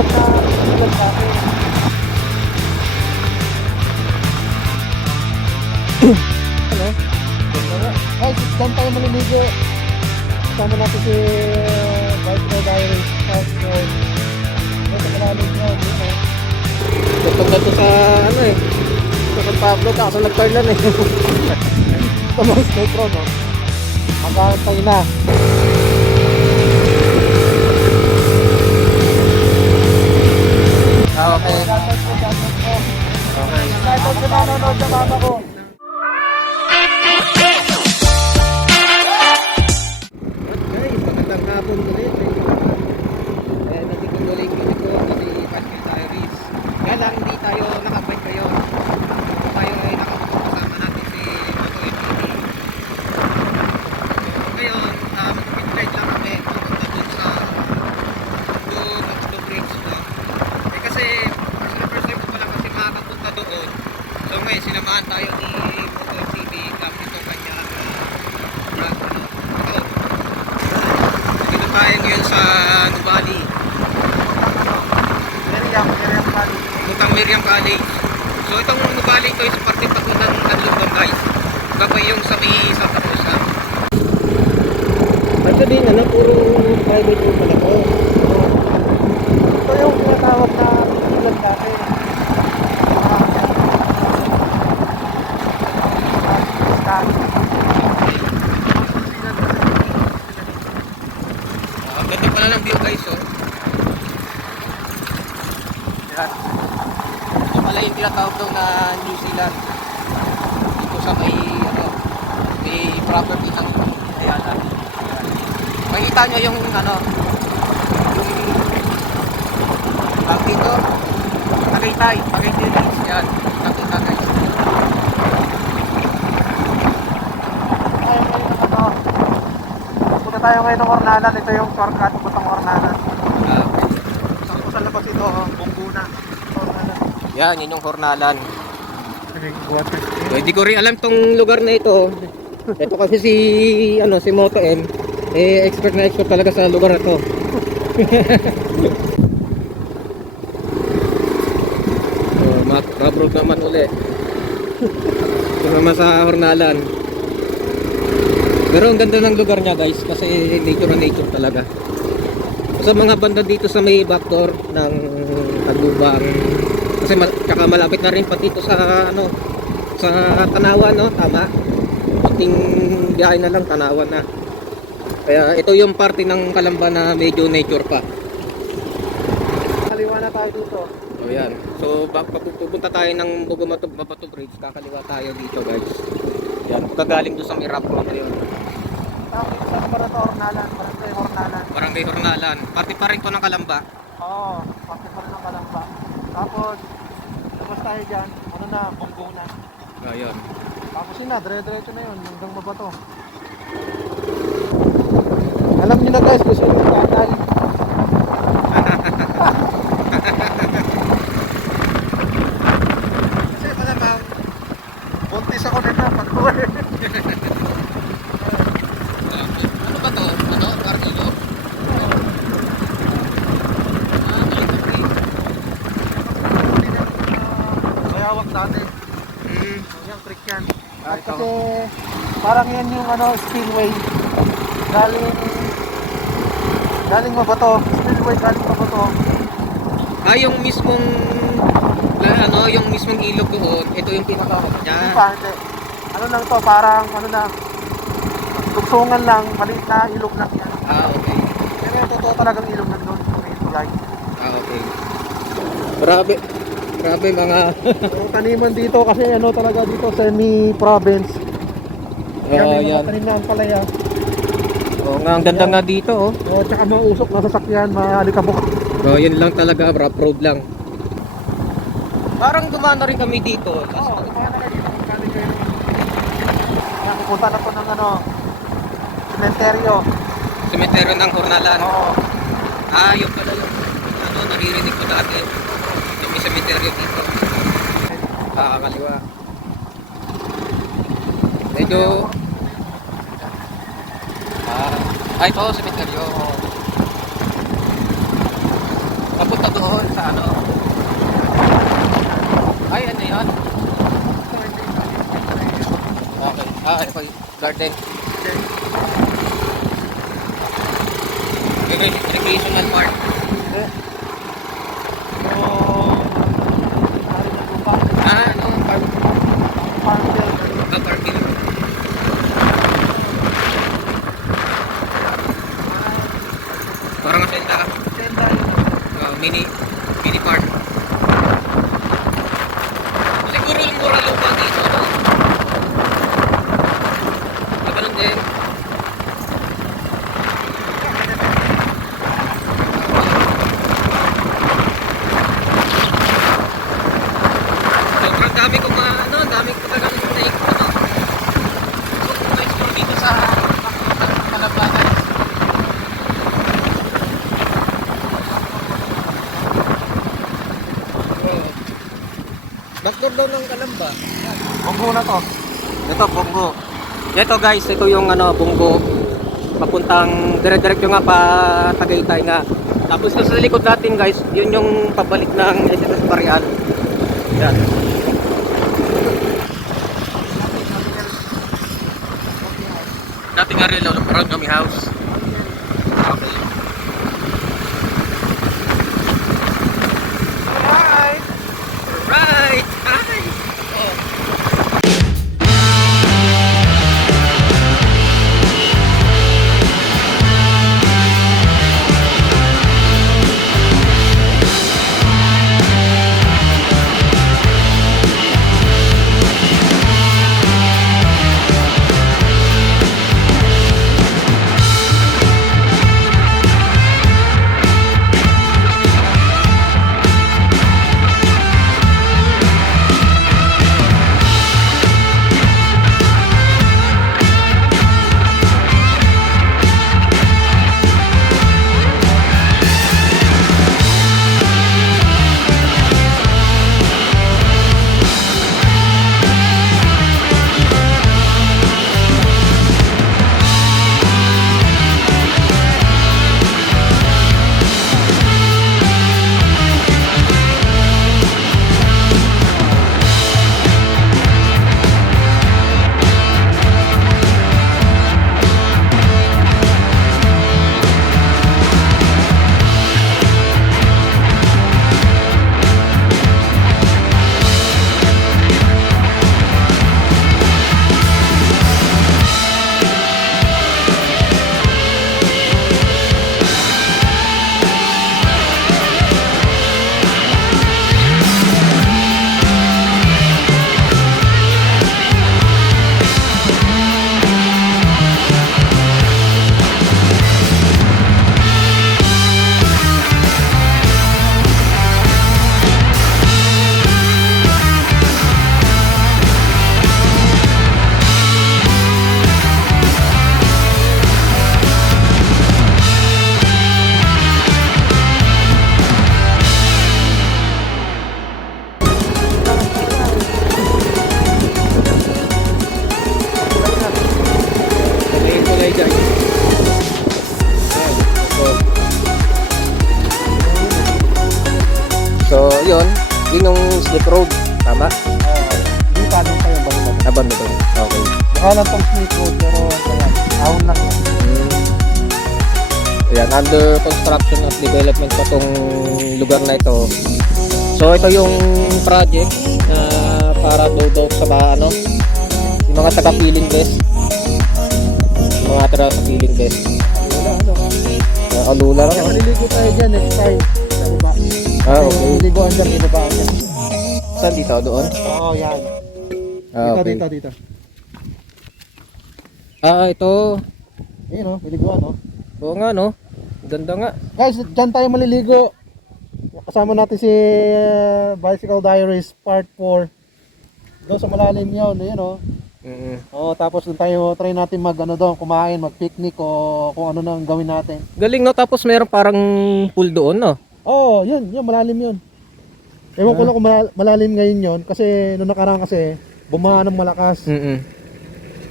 tinatawag na illegal sa akin. Ano? Ay, saan tayo Vice Road Diaries. Tapos, uh, ito malalim niya, yun eh. Ito na to sa, ano eh, sa San Pablo, kaso nagtarlan eh. Ito mga metro, no? Magkakantay na. Sinamahan tayo ni Moto MTV gamit ito kanya uh, ano, ito, dito tayo ngayon sa Nubali, Miriam, Miriam Kali. Butang Miriam College. So itong Nubali ito is parte pa ito ng Kanlubang guys. Kapag yung sa may Santa Rosa. At sabihin ano, puro private room pala to. Ito yung tinatawag na illegal sa akin. Ang ganda pala view guys oh. Yan. Ito pala yung tinatawag na New Zealand. Dito sa may ano, may property ng Ayala. Makikita nyo yung ano, yung tawag dito, Tagaytay, Tagaytay Hills yan. Nakita guys. Tayo ngayon ng ano. Punta tayo ngayon ng Ornalan. Ito yung shortcut putang Ornalan. Ah, Saan ko sa labas ito? oh, Bungguna. Ornalan. yan, yun yung Hornalan. Hindi ko rin alam tong lugar na ito. Ito kasi si ano si Moto M eh expert na expert talaga sa lugar na to. so, map road naman uli. Ito naman sa Hornalan. Pero ang ganda ng lugar niya guys kasi nature na nature talaga. Sa mga banda dito sa may backdoor ng Tagubang kasi mal tsaka malapit na rin pati ito sa ano sa Tanawan no? Tama. Kunting biyahe na lang Tanawan na. Kaya ito yung parte ng Kalamba na medyo nature pa. Kaliwa na tayo dito. so yan. So pupunta tayo ng Bugumato Babato Bridge kakaliwa tayo dito guys yan kagaling doon sa Miracle ngayon Tapos saan pa na ito? Ornalan. Parang tayo Ornalan. Barangay Hornalan parte pa rin to ng Kalamba Oo. Pati pa rin ang kalamba. Tapos, tapos tayo dyan. Ano na? Bungguna. ayun Tapos yun na. Dire-diretso na yun. Hanggang mabato. Alam niyo na guys kung sino yung tatay. Kasi malamang buntis ako nito pag uwi. ano ba to ano Carnillo ah maliit na bridge Mayawak dati. hmm Yung creek yan. Ah, ito. Kasi parang yan yung ano spillway. Galing galing mabato. Spillway galing mabato. Ah, yung mismong na, ano, yung mismong ilog doon, ito yung pinaka Hindi Yan. pa, hindi. Ano lang to, parang ano na, dugsungan lang, maliit na ilog lang yan. Ah, okay. Pero yung totoo talagang ilog nandun, sa may tulay. Ah, okay. Grabe. Grabe mga So, taniman dito kasi ano talaga dito, semi-province. Yan, Oh, may mga yan. tanim na ang palaya. Oh, nga ang ganda nga dito, oh. O, tsaka mausok na sasakyan, maalikabok. Oh, yun lang talaga, rough road lang. Parang gumana rin kami dito. Oo, oh, kumana na dito galing kayo. Yan, pupunta na po ng ano, cementerio. Cemetery ng Hornalan. Oo. Ah, yun pala yung ano, naririnig ko dati. Yung may cemetery dito. Ah, kaliwa. Medyo... Ay, ito, cemeteryo. Papunta doon sa ano. Ay, ano yan? Okay. Ah, okay. Garden. Okay, recreational park. Backdoor daw ng Kalamba. Bunggo na to. Ito, bunggo. Ito guys, ito yung ano, bunggo. Papuntang dire-diretso nga pa Tagaytay nga. Tapos sa likod natin guys, yun yung pabalik ng SSS Parian. Yan. Dating lang, parang kami house. Yung slip road. Tama? Hindi pa nung kayo. Naban mo doon. Okay. Mukha lang tong snake road pero ayan. Ahon lang. Hmm. Ayan, under construction at development pa tong lugar na ito. So, ito yung project na para daw sa mga ano, yung mga taga Feeling Best. Yung mga taga sa Feeling Best. Wala ano. Uh, alula lang. Kaya ah. maliligo tayo dyan next time. Ah, okay. Maliligoan dyan, binabaan dyan. Saan dito? Doon? Oo, yan. Ah, Dito, okay. dito, dito. Ah, ito. Ayun o, maliligoan o. Oo nga, no? Ganda nga. Guys, dyan tayo maliligo. Kasama natin si uh, Bicycle Diaries Part 4. Doon sa malalim yun, ayun o. Mm Oo, tapos doon tayo try natin mag ano doon, kumain, mag-picnic o kung ano nang gawin natin. Galing, no? Tapos meron parang pool doon, no? Oo, yun, yun, malalim yun. Ewan ko lang kung malal- malalim ngayon yun kasi noong nakaraan kasi bumaha ng malakas. Mm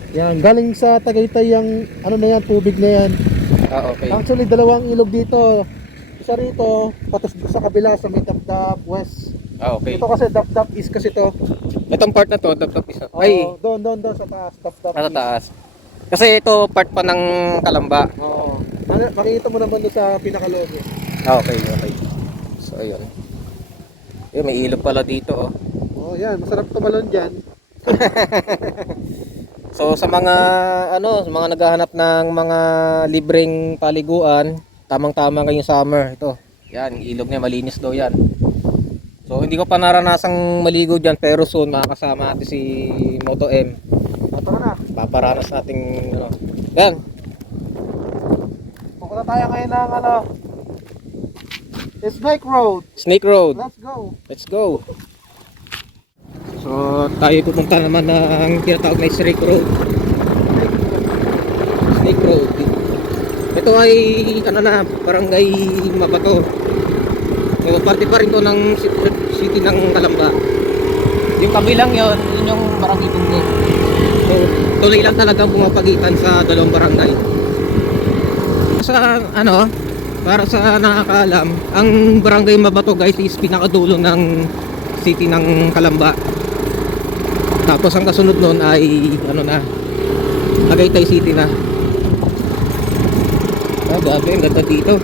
Yan, galing sa Tagaytay yung ano na yan, tubig na yan. Ah, okay. Actually, dalawang ilog dito. Isa rito, patas sa kabila sa may Dabdab West. Ah, okay. Ito kasi Dabdab East kasi to. Itong part na to, top top isa. Ay, Oo, doon, doon, doon sa taas. Top. nasa taas. Kasi ito part pa ng Kalamba. Oo. Ano, makikita mo naman doon sa pinakalogo. Ah, okay, okay. So, ayun. Ayun, may ilog pala dito, oh. Oo, yan. Masarap tumalon dyan. So sa mga ano, sa mga naghahanap ng mga libreng paliguan, tamang-tama ngayong summer ito. Yan, ilog niya malinis daw yan. So hindi ko pa naranasang maligo diyan pero soon makakasama natin si Moto M. O, tara na. Paparanas nating ano. Yan. Pupunta tayo ngayon ng ano. Snake Road. Snake Road. Let's go. Let's go. So tayo pupunta naman ng tinatawag na Snake Road. Snake Road. Ito ay ano na, barangay Mabato. So parte pa rin to ng ci- city ng Kalamba. Yung kabilang yon, yun yung barangay Bungo. So tuloy lang talaga pumapagitan sa dalawang barangay. Sa ano, para sa nakakaalam, ang barangay Mabato guys is pinakadulo ng city ng Kalamba. Tapos ang kasunod nun ay ano na, Tagaytay City na. Ah, grabe, ang ganda dito.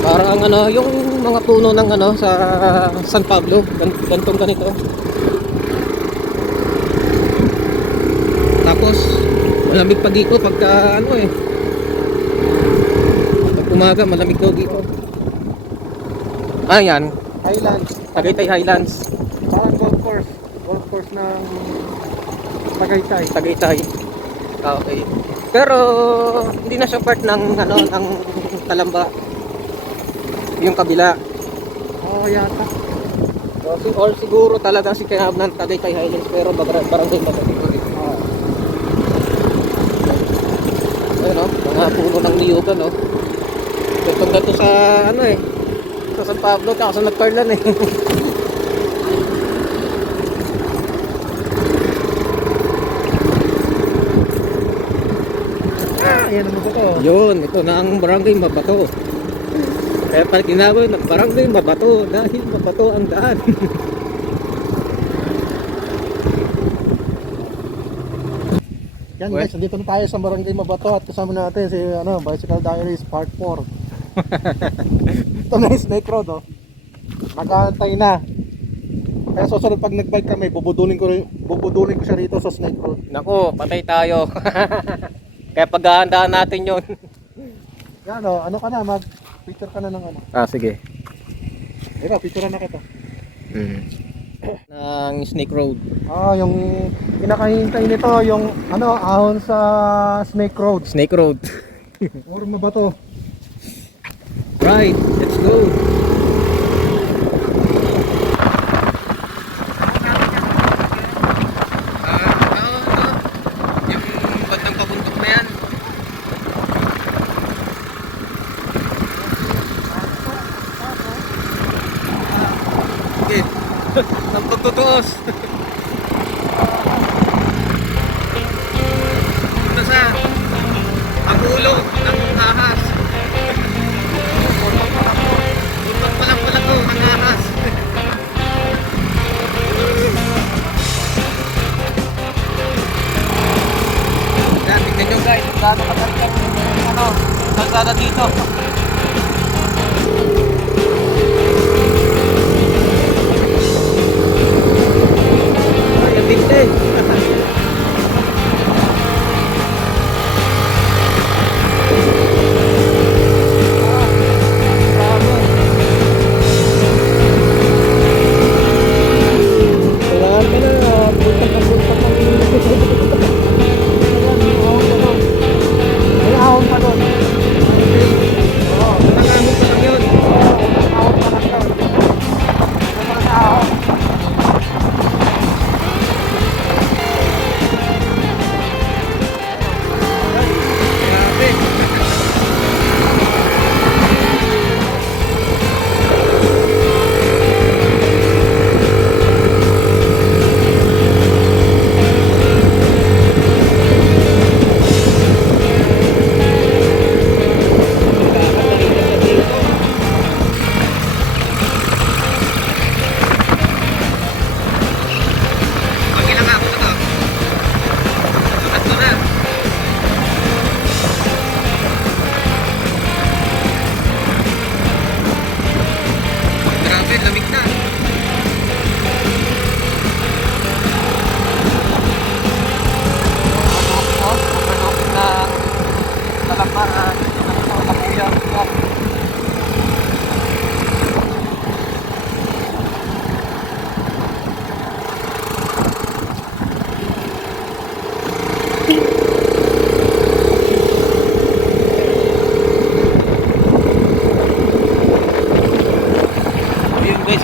Parang ano, yung mga puno ng ano sa San Pablo, gan gantong ganito. Tapos malamig pa dito pagka ano eh. Pag umaga, malamig daw dito. Ah, yan. Highlands. Tagaytay Highlands. Parang golf course. Golf course ng Tagaytay. Tagaytay. Ah, okay. Pero hindi na siya part ng ano ng Kalamba. Yung kabila. Oo, yata. So, si- or siguro talaga si Kayab ng Tagaytay Highlands pero bar- barangay ba dito? Oo. Ayun oh, mga puno ng niyugan no. Ito ganito sa ano eh. Sa San Pablo tsaka sa Nagparlan eh. Ah, ayan naman ito. Yun, ito na ang barangay Mabato. Kaya pala tinawag na barangay Mabato dahil Mabato ang daan. Yan guys, nandito na tayo sa Barangay Mabato at kasama natin si ano, Bicycle Diaries Part 4. Ito na yung Snake Road oh. Nag-aantay na. Kaya susunod pag nag-bike kami, bubudunin ko, rin- bubudunin ko siya rito sa Snake Road. Nako, patay tayo. Kaya paghahandaan natin yun. Yan oh, ano ka na, mag picture ka na ng ano. Ah, sige. Ito, picture na kita. Mm. Ng Snake Road. Ah, yung pinakahintay nito, yung ano, ahon sa Snake Road. Snake Road. Or Mabato. Right, let's go.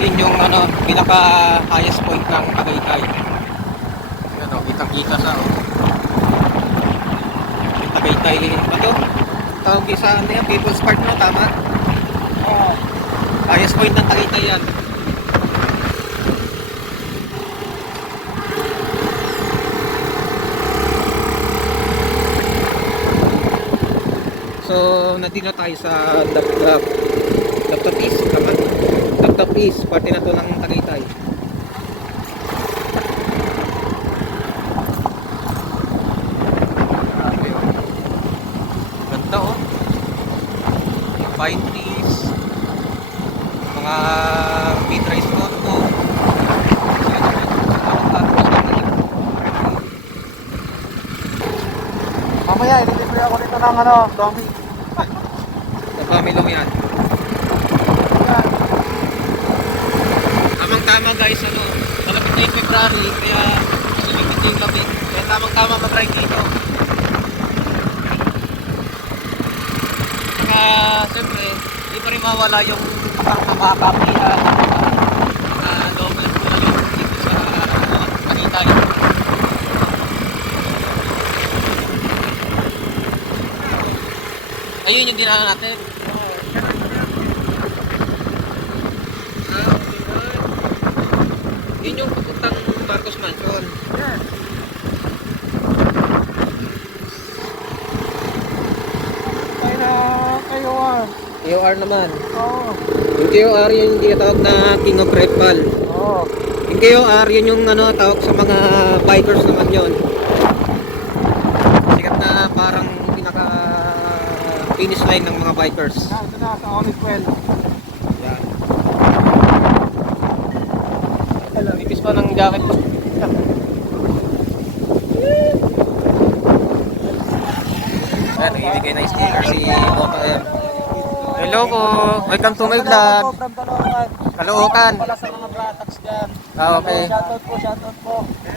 Yun yung ano, pinaka highest point ng Tagaytay. Ano, kitang-kita sa oh. Yung Tagaytay ba to? Tawag sa ano yan, People's Park no, tama? Oo. Highest point ng Tagaytay yan. So, nandito na tayo sa Dapdap Dapdap East, East, parte na to ng Tagaytay. Grabe, oh. Ganda oh. Mga pine trees. Mga mid-rise condo. Mamaya, ililibre ako dito ng ano, Domi. Napamilo yan. Tama guys, ano, malapit na yung February, kaya sumipit yung gabi. Kaya tamang tama mag-ride dito. Saka, siyempre, hindi pa rin mawala yung nakakapihan na local ko na yung dito sa. Ayun yung dinaanan natin. Ah, Yun yung papuntang Marcos Mansion. Kaya na kayo KOR naman. Oo. Yung KOR yun yung tinatawag na King of Red Pal. Oo. Yung KOR yun yung ano, tawag sa mga bikers naman yun. Sikat na parang pinaka finish line ng mga bikers. Ah, ito na, sa Olive Well. Yan. Nipis pa ng jacket ko. Ayan, nagbibigay ng sticker si Moto M. Hello po, welcome to my vlog. From Caloocan. Kaloocan. Pala sa mga bratax dyan. Ah, okay. Shoutout po, shoutout po.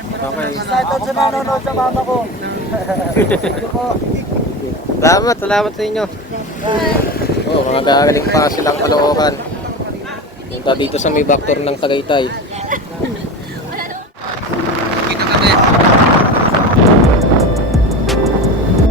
Okay. Shoutout sa nanonood sa mama ko. Salamat, salamat sa inyo. Oh, mga gagaling pa silang Kaloocan. Punta dito sa may backdoor ng Tagaytay.